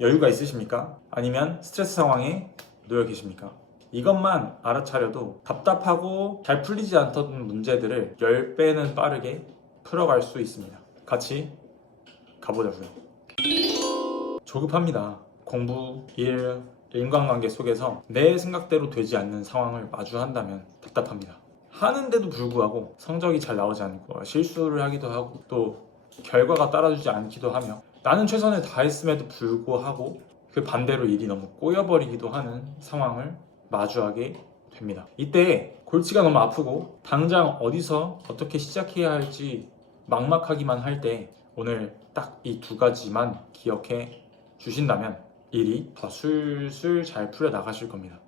여유가 있으십니까? 아니면 스트레스 상황에 놓여 계십니까? 이것만 알아차려도 답답하고 잘 풀리지 않던 문제들을 10배는 빠르게 풀어갈 수 있습니다. 같이 가보자고요. 조급합니다. 공부, 일, 인간관계 속에서 내 생각대로 되지 않는 상황을 마주한다면 답답합니다. 하는데도 불구하고 성적이 잘 나오지 않고 실수를 하기도 하고 또 결과가 따라주지 않기도 하며 나는 최선을 다했음에도 불구하고 그 반대로 일이 너무 꼬여버리기도 하는 상황을 마주하게 됩니다. 이때 골치가 너무 아프고 당장 어디서 어떻게 시작해야 할지 막막하기만 할 때 오늘 딱 이 두 가지만 기억해 주신다면 일이 더 술술 잘 풀려 나가실 겁니다.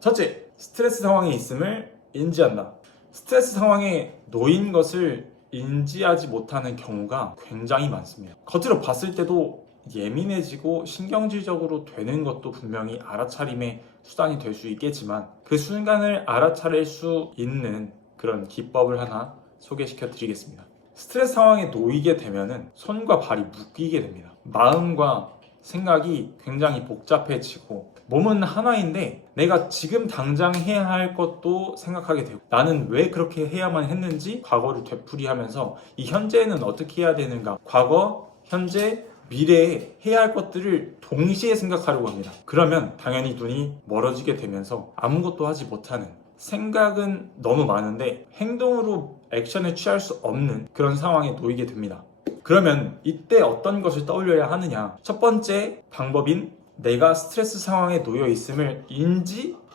첫째, 스트레스 상황에 있음을 인지한다. 스트레스 상황에 놓인 것을 인지하지 못하는 경우가 굉장히 많습니다. 겉으로 봤을 때도 예민해지고 신경질적으로 되는 것도 분명히 알아차림의 수단이 될 수 있겠지만 그 순간을 알아차릴 수 있는 그런 기법을 하나 소개시켜 드리겠습니다. 스트레스 상황에 놓이게 되면은 손과 발이 묶이게 됩니다. 마음과 생각이 굉장히 복잡해지고 몸은 하나인데 내가 지금 당장 해야 할 것도 생각하게 되고 나는 왜 그렇게 해야만 했는지 과거를 되풀이하면서 이 현재는 어떻게 해야 되는가, 과거, 현재, 미래에 해야 할 것들을 동시에 생각하려고 합니다. 그러면 당연히 눈이 멀어지게 되면서 아무것도 하지 못하는, 생각은 너무 많은데 행동으로 액션을 취할 수 없는 그런 상황에 놓이게 됩니다. 그러면 이때 어떤 것을 떠올려야 하느냐? 첫 번째 방법인 내가 스트레스 상황에 놓여 있음을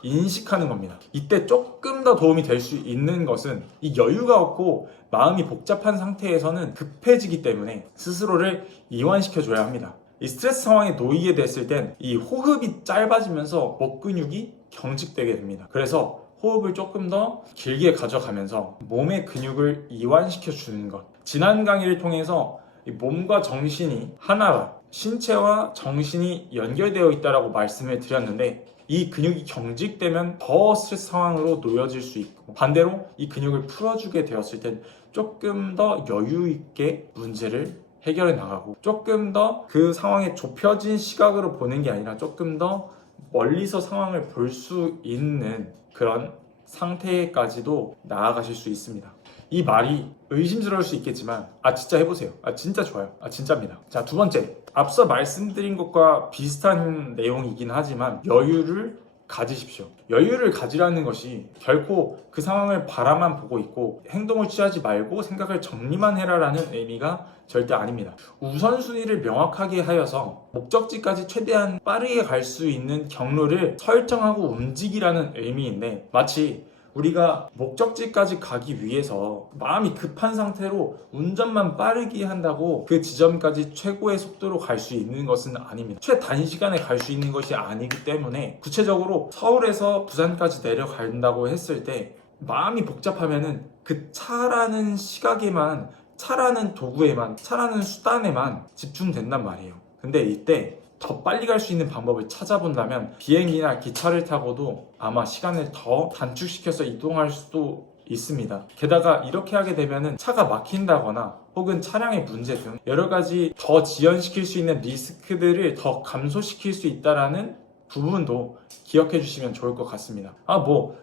인식하는 겁니다. 이때 조금 더 도움이 될 수 있는 것은 이 여유가 없고 마음이 복잡한 상태에서는 급해지기 때문에 스스로를 이완시켜 줘야 합니다. 이 스트레스 상황에 놓이게 됐을 땐 이 호흡이 짧아지면서 목 근육이 경직되게 됩니다. 그래서 호흡을 조금 더 길게 가져가면서 몸의 근육을 이완시켜 주는 것. 지난 강의를 통해서 몸과 정신이 하나라, 신체와 정신이 연결되어 있다고 말씀을 드렸는데 이 근육이 경직되면 더 스트레스 상황으로 놓여질 수 있고 반대로 이 근육을 풀어주게 되었을 땐 조금 더 여유 있게 문제를 해결해 나가고 조금 더 그 상황에 좁혀진 시각으로 보는 게 아니라 조금 더 멀리서 상황을 볼 수 있는 그런 상태까지도 나아가실 수 있습니다. 이 말이 의심스러울 수 있겠지만 진짜 해보세요. 진짜 좋아요. 진짜입니다. 자, 두 번째, 앞서 말씀드린 것과 비슷한 내용이긴 하지만 여유를 가지십시오. 여유를 가지라는 것이 결코 그 상황을 바라만 보고 있고 행동을 취하지 말고 생각을 정리만 해라라는 의미가 절대 아닙니다. 우선순위를 명확하게 하여서 목적지까지 최대한 빠르게 갈 수 있는 경로를 설정하고 움직이라는 의미인데 마치 우리가 목적지까지 가기 위해서 마음이 급한 상태로 운전만 빠르게 한다고 그 지점까지 최고의 속도로 갈 수 있는 것은 아닙니다. 최단시간에 갈 수 있는 것이 아니기 때문에 구체적으로 서울에서 부산까지 내려간다고 했을 때 마음이 복잡하면은 그 차라는 시각에만, 차라는 도구에만, 차라는 수단에만 집중된단 말이에요. 근데 이때 더 빨리 갈 수 있는 방법을 찾아본다면 비행기나 기차를 타고도 아마 시간을 더 단축시켜서 이동할 수도 있습니다. 게다가 이렇게 하게 되면 차가 막힌다거나 혹은 차량의 문제 등 여러 가지 더 지연시킬 수 있는 리스크들을 더 감소시킬 수 있다는 부분도 기억해 주시면 좋을 것 같습니다.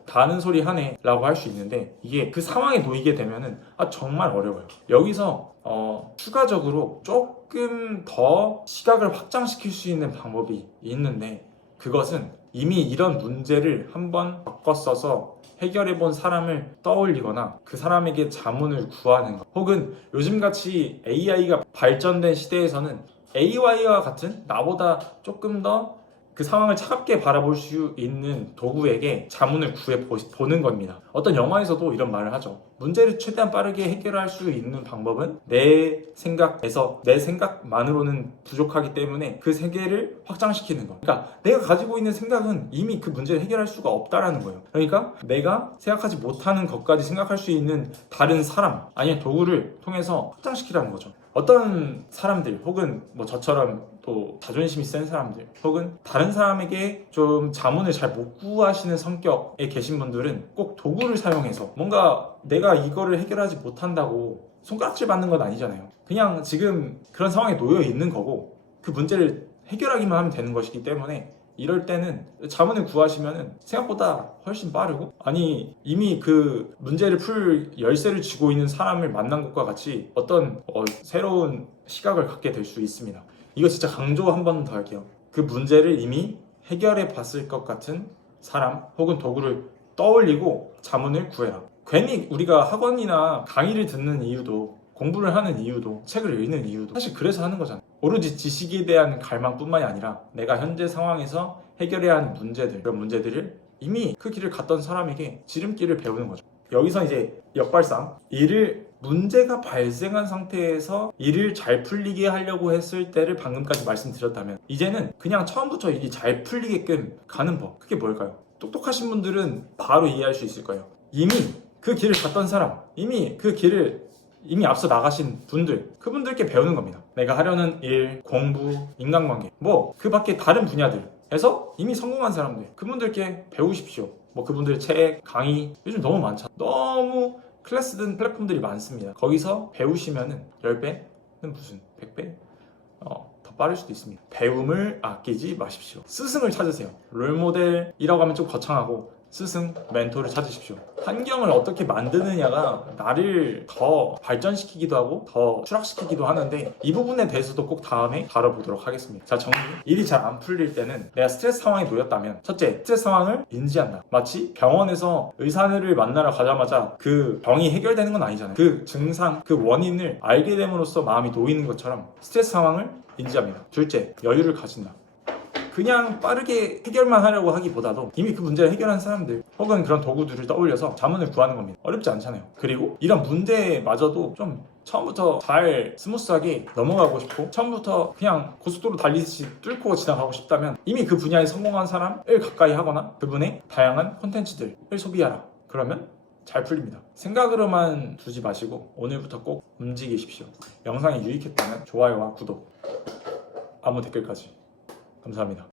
다 아는 소리 하네 라고 할 수 있는데 이게 그 상황에 놓이게 되면은 정말 어려워요. 여기서 추가적으로 조금 더 시각을 확장시킬 수 있는 방법이 있는데 그것은 이미 이런 문제를 한번 겪었어서 해결해 본 사람을 떠올리거나 그 사람에게 자문을 구하는 것, 혹은 요즘같이 AI가 발전된 시대에서는 AI와 같은 나보다 조금 더 그 상황을 차갑게 바라볼 수 있는 도구에게 자문을 구해보는 겁니다. 어떤 영화에서도 이런 말을 하죠. 문제를 최대한 빠르게 해결할 수 있는 방법은 내 생각에서 내 생각만으로는 부족하기 때문에 그 세계를 확장시키는 거. 그러니까 내가 가지고 있는 생각은 이미 그 문제를 해결할 수가 없다라는 거예요. 그러니까 내가 생각하지 못하는 것까지 생각할 수 있는 다른 사람 아니면 도구를 통해서 확장시키라는 거죠. 어떤 사람들 혹은 저처럼 또 자존심이 센 사람들 혹은 다른 사람에게 좀 자문을 잘 못 구하시는 성격에 계신 분들은 꼭 도구를 사용해서 뭔가 내가 이거를 해결하지 못한다고 손가락질 받는 건 아니잖아요. 그냥 지금 그런 상황에 놓여 있는 거고 그 문제를 해결하기만 하면 되는 것이기 때문에 이럴 때는 자문을 구하시면 생각보다 훨씬 빠르고, 아니 이미 그 문제를 풀 열쇠를 쥐고 있는 사람을 만난 것과 같이 어떤 새로운 시각을 갖게 될 수 있습니다. 이거 진짜 강조 한 번 더 할게요. 그 문제를 이미 해결해 봤을 것 같은 사람 혹은 도구를 떠올리고 자문을 구해라. 괜히 우리가 학원이나 강의를 듣는 이유도, 공부를 하는 이유도, 책을 읽는 이유도 사실 그래서 하는 거잖아요. 오로지 지식에 대한 갈망뿐만이 아니라 내가 현재 상황에서 해결해야 하는 문제들, 그런 문제들을 이미 그 길을 갔던 사람에게 지름길을 배우는 거죠. 여기서 이제 역발상, 문제가 발생한 상태에서 일을 잘 풀리게 하려고 했을 때를 방금까지 말씀드렸다면, 이제는 그냥 처음부터 일이 잘 풀리게끔 가는 법, 그게 뭘까요? 똑똑하신 분들은 바로 이해할 수 있을 거예요. 이미 그 길을 갔던 사람, 이미 그 길을 앞서 나가신 분들, 그분들께 배우는 겁니다. 내가 하려는 일, 공부, 인간관계, 그 밖에 다른 분야들에서 이미 성공한 사람들, 그분들께 배우십시오. 그분들 책, 강의 요즘 너무 많잖아. 너무 클래스든 플랫폼들이 많습니다. 거기서 배우시면은 10배는 무슨 100배? 더 빠를 수도 있습니다. 배움을 아끼지 마십시오. 스승을 찾으세요. 롤모델이라고 하면 좀 거창하고, 스승, 멘토를 찾으십시오. 환경을 어떻게 만드느냐가 나를 더 발전시키기도 하고 더 추락시키기도 하는데, 이 부분에 대해서도 꼭 다음에 다뤄보도록 하겠습니다. 자, 정리. 일이 잘 안 풀릴 때는 내가 스트레스 상황에 놓였다면, 첫째, 스트레스 상황을 인지한다. 마치 병원에서 의사를 만나러 가자마자 그 병이 해결되는 건 아니잖아요. 그 증상, 그 원인을 알게 됨으로써 마음이 놓이는 것처럼 스트레스 상황을 인지합니다. 둘째, 여유를 가진다. 그냥 빠르게 해결만 하려고 하기보다도 이미 그 문제를 해결한 사람들 혹은 그런 도구들을 떠올려서 자문을 구하는 겁니다. 어렵지 않잖아요. 그리고 이런 문제마저도 좀 처음부터 잘 스무스하게 넘어가고 싶고, 처음부터 그냥 고속도로 달리듯이 뚫고 지나가고 싶다면 이미 그 분야에 성공한 사람을 가까이 하거나 그분의 다양한 콘텐츠들을 소비하라. 그러면 잘 풀립니다. 생각으로만 두지 마시고 오늘부터 꼭 움직이십시오. 영상이 유익했다면 좋아요와 구독, 아무 댓글까지 감사합니다.